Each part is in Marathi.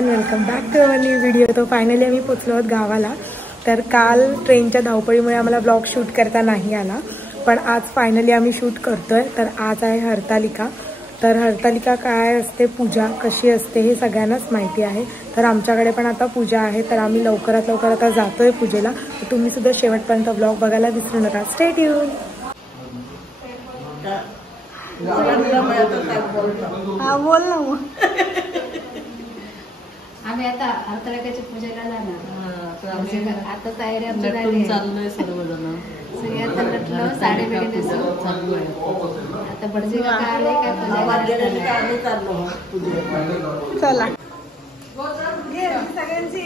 Everyone, welcome back to our new video. तो फायनली आम्ही पोचलो आहोत गावाला। तर काल ट्रेनच्या धावपळीमुळे आम्हाला ब्लॉग शूट करता नाही आला, पण आज फायनली आम्ही शूट करतोय। तर आज आहे हरतालिका। तर हरतालिका काय असते, पूजा कशी असते हे सगळ्यांनाच माहिती आहे। तर आमच्याकडे पण आता पूजा आहे, तर आम्ही लवकरात लवकर आता जातोय पूजेला। तर तुम्ही सुद्धा शेवटपर्यंत ब्लॉग बघायला विसरू नका। Stay tune. हा बोल ना मग। आम्ही आता हरतालिकेच्या पूजेला जाणार। आता तयारी आमची झाली चाललोय, सर्वजण सगळे आता नटलं, साडी बिडी नेसून चाललो आहे। आता भटजी काका आले काय पूजा चाललो चला सगळ्यांची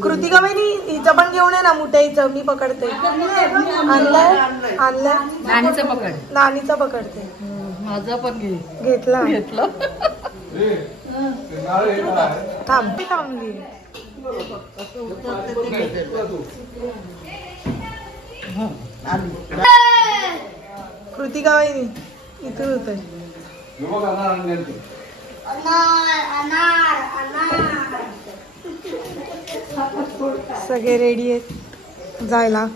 कृतिका बहिणी हिचं पण घेऊन आहे ना, मुठ्याचं मी पकडते। आणलंय आणलंय, नानीचं पकड, नानीचं पकडते। माझं पण घेतला घेतलं। थांबली थांबली। कृतिका बहिणी इथून होत सगळे रेडी आहेत जायला।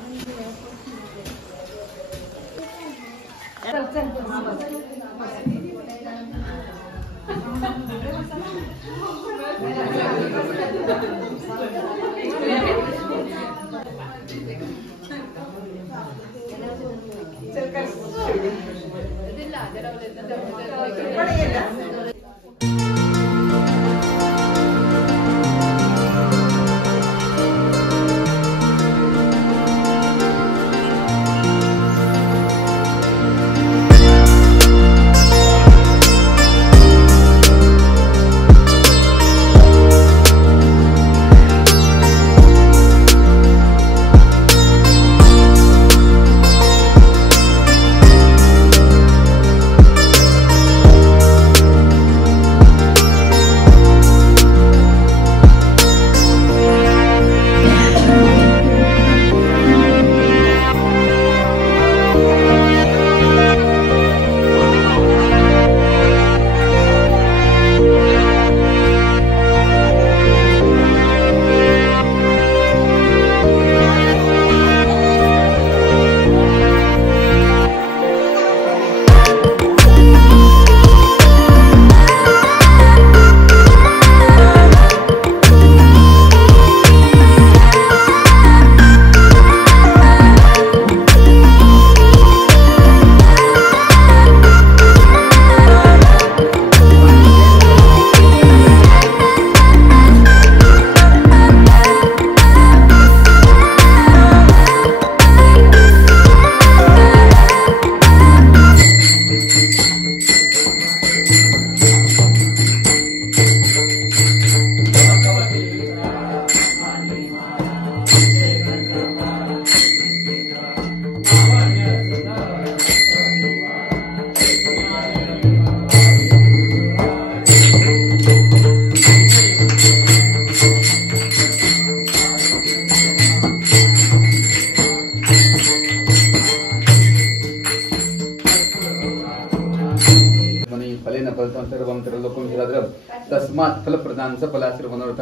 तस्मात फलप्रदानच फलाश्र मनोरथ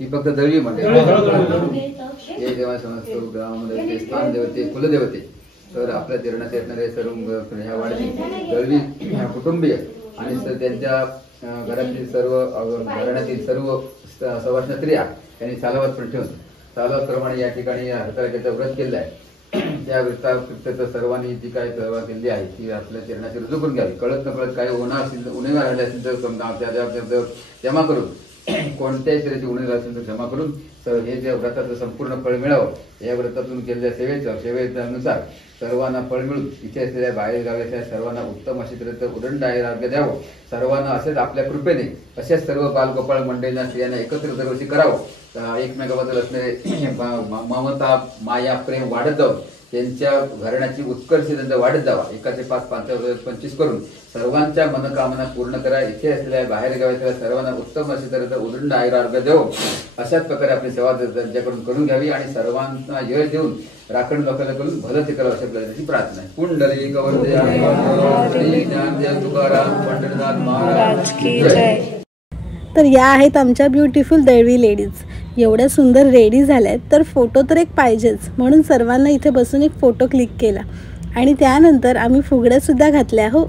ही फक्त दळवी म्हणजे हे देवा समजतो गावामध्ये स्थान देवते कुलदेवते। तर आपल्या जीर्णात येणारे सर्व ह्या वाढती दळवी कुटुंबीय आणि त्यांच्या घरातील सर्व घराण्यातील सर्व सवाष्ण स्त्रिया यांनी चालवत पण ठेवून चालवतप्रमाणे या ठिकाणी हरतालिकेचं व्रत केलं आहे। त्या वृत्तावृत्त सर्वांनी जी काय सेवा केली आहे ती आपल्या चरणाची रुजू करून घ्यावी। कळत न कळत काही होणार असेल, उणेवा राहिले असेल तर क्षमा करून, कोणत्याही तऱ्हेची उणेवा असेल तर क्षमा करून हे जे व्रताचं संपूर्ण फळ मिळावं या व्रतातून केलेल्या सेवेनुसार सर्वांना फळ मिळून इथे असलेल्या बाहेर गावाच्या सर्वांना उत्तम अशी तऱ्हेचं उदंड आरोग्य द्यावं। सर्वांना असेच आपल्या कृपेने असेच सर्व बालगोपाळ मंडळींना स्त्रियांना एकत्र दरवर्षी करावं। एकमेकाबद्दल असणारे ममता माया प्रेम वाढत जाऊन त्यांच्या घराण्याची उत्कर्ष त्यांचा वाढत जावा, 1 ते 5, 5 ते 25 करून सर्वांच्या मनोकामना पूर्ण करा. इथे असलेल्या बाहेर गावातल्या सर्वांना उत्तम असे तऱ्हेचा उदंड आयुरारोग्य देव अशाच प्रकारे आपली सेवा त्यांच्याकडून करून घ्यावी आणि सर्वांना यश देऊन राखण लोकांना करून भलं ते करावं अशा प्रकारची प्रार्थना आहे. पुंडलिक वरदे ज्ञानदेव तुकाराम पंढरीनाथ महाराज की जय. तर या आहेत आमच्या ब्युटिफुल दळवी लेडीज. एवढ्या सुंदर रेडी झाल्यात तर फोटो तर एक पाहिजेच, म्हणून सर्वांना इथे बसून एक फोटो क्लिक केला आणि त्यानंतर आम्ही फुगड्यासुद्धा घातल्या. हो,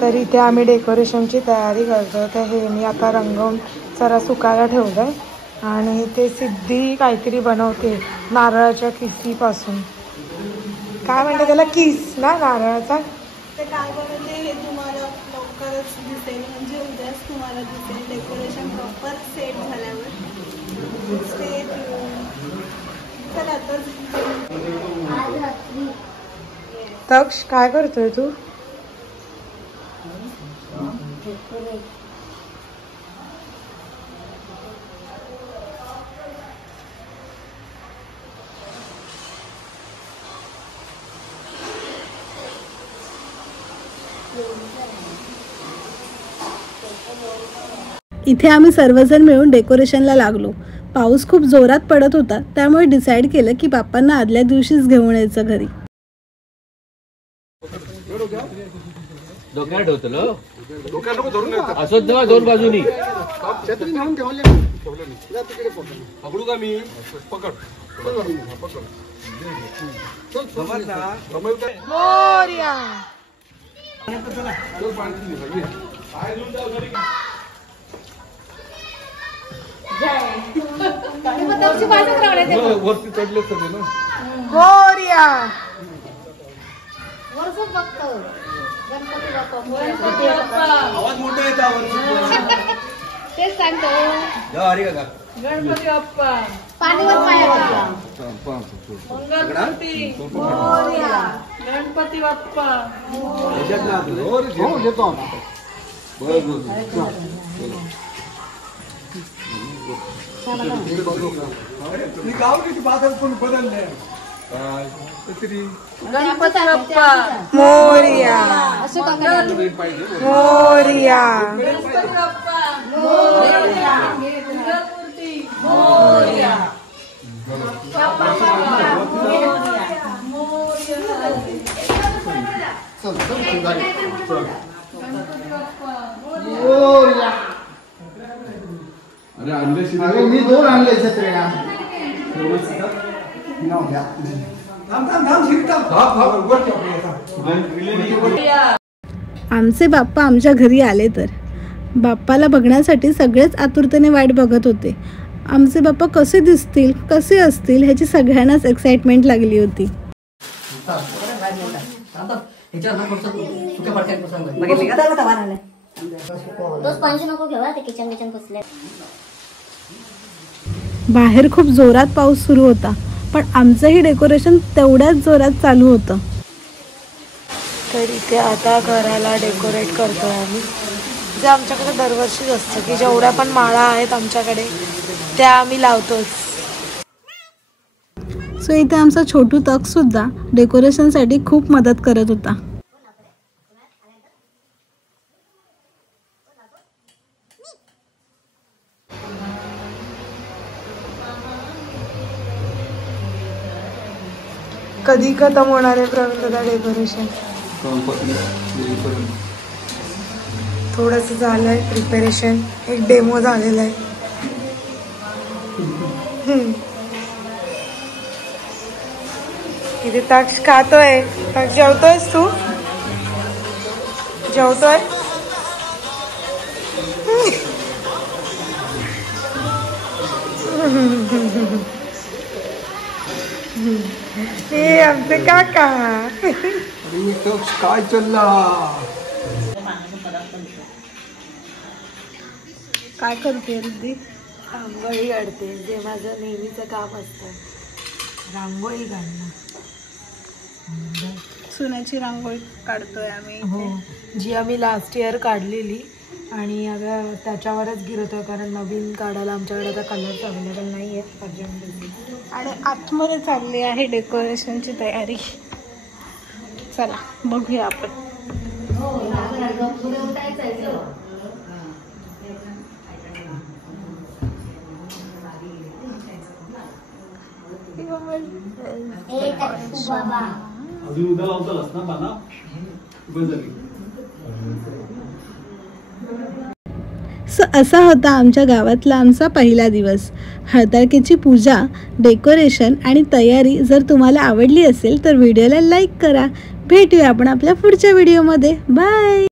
तर इथे आम्ही डेकोरेशनची तयारी करतो. तर हे मी आता रंगवून जरा सुकायला ठेवलंय आणि ते सिद्धी काहीतरी बनवते नारळाच्या किसीपासून. काय म्हणते त्याला, किस ना नारळाचा. ते काय बनवते हे तुम्हाला लवकरच दिसेल, म्हणजे उद्याच तुम्हाला दिसेल डेकोरेशन प्रॉपर सेट झाल्यावर. चला तक्ष काय करतोय तू. इथे आम्ही सर्वजण मिळून डेकोरेशनला लागलो. पाऊस खूप जोरात पडत होता, त्यामुळे डिसाईड केलं की बाप्पांना आदल्या दिवशीच घेऊन यायचं घरी. डोक्याला ठेवतो असोच ना दोन बाजूनी पकडू का मी. पकड मोरया. वरती चढले सगळे ना. मोरया. आवाज मोठा येतो तेच सांगतो. गणपती बाप्पा पाणीवर पाया. गणपती बाप्पा गाव किती बाजार पण बदलले. गणपती बाप्पा मोरया. मोरया. मोरया. अरे मी 2 आणले छत्र्या. आमचे बाप्पा आमच्या घरी आले तर बाप्पाला बघण्यासाठी सगळेच आतुरतेने वाट बघत होते. आमचे बाप्पा कसे दिसतील, कसे असतील ह्याची सगळ्यांनाच एक्साइटमेंट लागली होती. बाहेर खूप जोरात पाऊस सुरू होता, पण आमचंही डेकोरेशन तेवढ्याच जोरात चालू होतं. तर इथे आता घराला डेकोरेट करतोय आम्ही, जे आमच्याकडे दरवर्षीच असतं की जेवढ्या पण माळा आहेत आमच्याकडे त्या आम्ही लावतोच. सो इथे आमचा छोटू तक सुद्धा डेकोरेशनसाठी खूप मदत करत होता. कधी खतम होणार आहे प्रवीणदा डेकोरेशन? थोडंसं झालंय प्रिपरेशन, एक डेमो झालेला आहे. इथे तक्ष खातोय. तक्ष जेवतोयस तू? जेवतोय? हे आमचे काका. काय चालला? काय करते रुद्धी? रांगोळी काढते, जे माझं नेहमीचं काम असतं, रांगोळी काढणं. सुन्याची रांगोळी काढतोय आम्ही. हो, जी आम्ही लास्ट इयर काढलेली आणि आता त्याच्यावरच गिरतोय, कारण नवीन काढायला आमच्याकडे आता कलर्स अवेलेबल नाही आहेत अर्जंटली. आणि आतमध्ये चालली आहे डेकोरेशनची तयारी. चला बघूया आपण. असा होता आमच्या गावातला आमचा पहिला दिवस. हरताळकेची पूजा, डेकोरेशन आणि तयारी जर तुम्हाला आवडली असेल तर व्हिडिओला लाईक करा. भेटूया आपण आपल्या पुढच्या व्हिडिओमध्ये. बाय.